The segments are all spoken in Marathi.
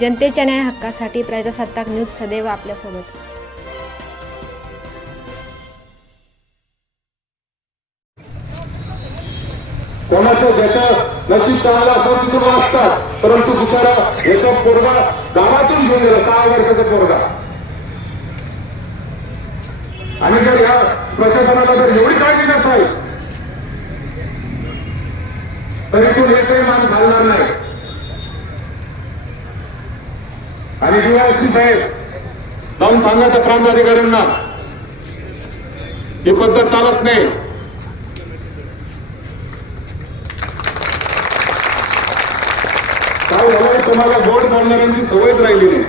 जनतेच्या न्याय हक्कासाठी प्रजासत्ताक न्यूज सदैव आपल्यासोबत. कोणाचं ज्याचं नशीब चांगलं असं तिथून वाचतात, परंतु बिचारा एका पोरगा गावातून घेऊन गेला, 6 वर्षाचा पोरगा. आणि जर या प्रशासनाला जर एवढी काळजी नसावी तरी तो एकही माणूस घालणार नाही. आणि डीवायएसपी साहेब जाऊन सांगा त्या प्रांत अधिकाऱ्यांना ही पद्धत चालत नाही. काय झालंय, तुम्हाला गोड बोलणाऱ्यांची सवयच राहिली नाही.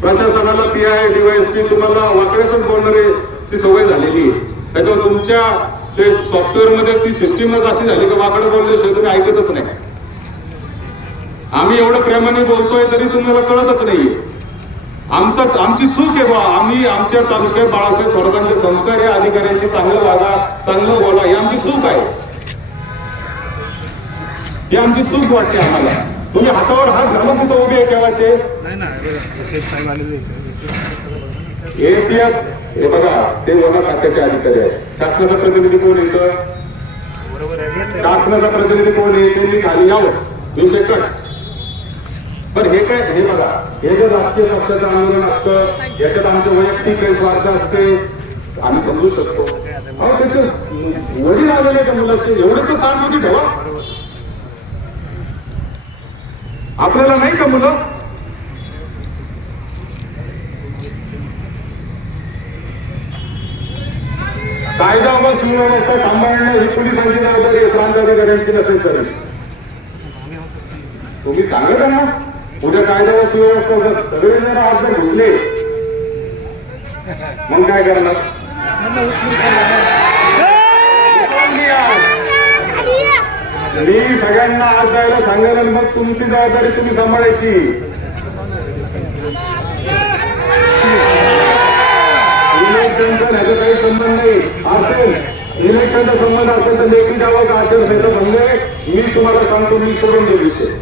प्रशासनाला पीआय डीवायएसपी तुम्हाला वाकड्यातच बोलणाऱ्याची सवय झालेली आहे. त्याच्यावर तुमच्या ते सॉफ्टवेअर मध्ये ती सिस्टीमच अशी झाली की वाकडं बोलल्याशिवाय तुम्ही ऐकतच नाही. आम्ही एवढं प्रेमाने बोलतोय तरी तुम्हाला कळतच नाहीये. आमची चूक आहे बा. आम्ही आमच्या तालुक्यात बाळासाहेब थोरातांचे संस्कार या अधिकाऱ्यांशी चांगलं वागा, चांगलं बोला, ही आमची चूक आहे. ही आमची चूक वाटते आम्हाला. तुम्ही हातावर हात घालून कुठं उभे केव्हाचे एसीएफ हे बघा, ते वन खात्याचे अधिकारी आहेत. शासनाचा प्रतिनिधी कोण येतं? शासनाचा प्रतिनिधी कोण आहे? त्यांनी खाली यावं, विषय कट. पण हे काय, हे बघा, हे जे राष्ट्रीय पक्षाचं आंदोलन असतं याच्यात आमचे वैयक्तिक काही स्वार्थ असते, आम्ही समजू शकतो. अहो, त्याचे वडील आलेले त्या मुलाचे, एवढं तर सहानुभूती ठेवा. आपल्याला नाही का मुलं? कायदा व सुव्यवस्था सांभाळणं ही पोलिसांची जबाबदारी आहे, प्रांत अधिकाऱ्यांची नसेल तरी. तुम्ही सांगा त्यांना, उद्या कायदा व सुव्यवस्था जर सगळे जण आज जर घुसले मग काय करणार? मी सगळ्यांना आज जायला सांगेल आणि मग तुमची जबाबदारी तुम्ही सांभाळायची. इलेक्शनचा ह्याचा काही संबंध नाही. असेल इलेक्शनचा संबंध असेल तर लेखी द्यावं का आचारसंहिता भंग आहे, मी तुम्हाला सांगतो, मी सोडून देऊ विषय.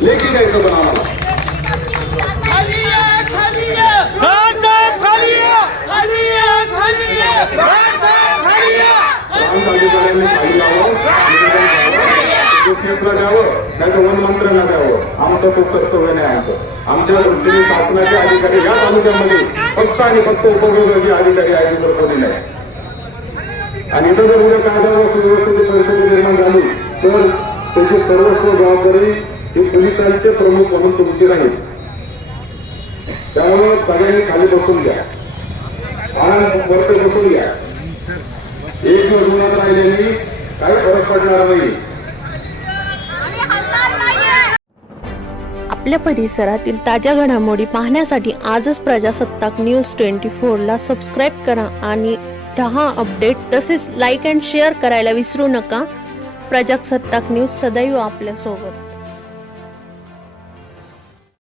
लेखी द्यायचं पण आम्हाला. अधिकाऱ्यांनी खाली यावं, एसीएफला द्यावं, नाही तर वन मंत्र्यांना द्यावं. आमचं तो कर्तव्य नाही. आमच्या दृष्टीने शासनाचे अधिकारी या तालुक्यामध्ये फक्त आणि फक्त उपविभागीय अधिकारी आहे, दुसरं कोणी नाही. आणि इथं जर उद्या कायदा व सुव्यवस्थेची परिस्थिती निर्माण झाली तर त्याची सर्वस्व जबाबदारी ही पोलिसांचे प्रमुख म्हणून तुमची नाही. त्यामुळे सगळ्यांनी खाली बसून घ्या, वरती बसून घ्या. एक दिवस उन्हात राहिल्याने काही फरक पडणार नाही. आपल्या परिसरातील ताज्या घडामोडी पाहण्यासाठी आजच प्रजासत्ताक न्यूज 24 ला सबस्क्राईब करा आणि रहा अपडेट. तसेच लाईक अँड शेअर करायला विसरू नका. प्रजासत्ताक न्यूज सदैव आपल्यासोबत.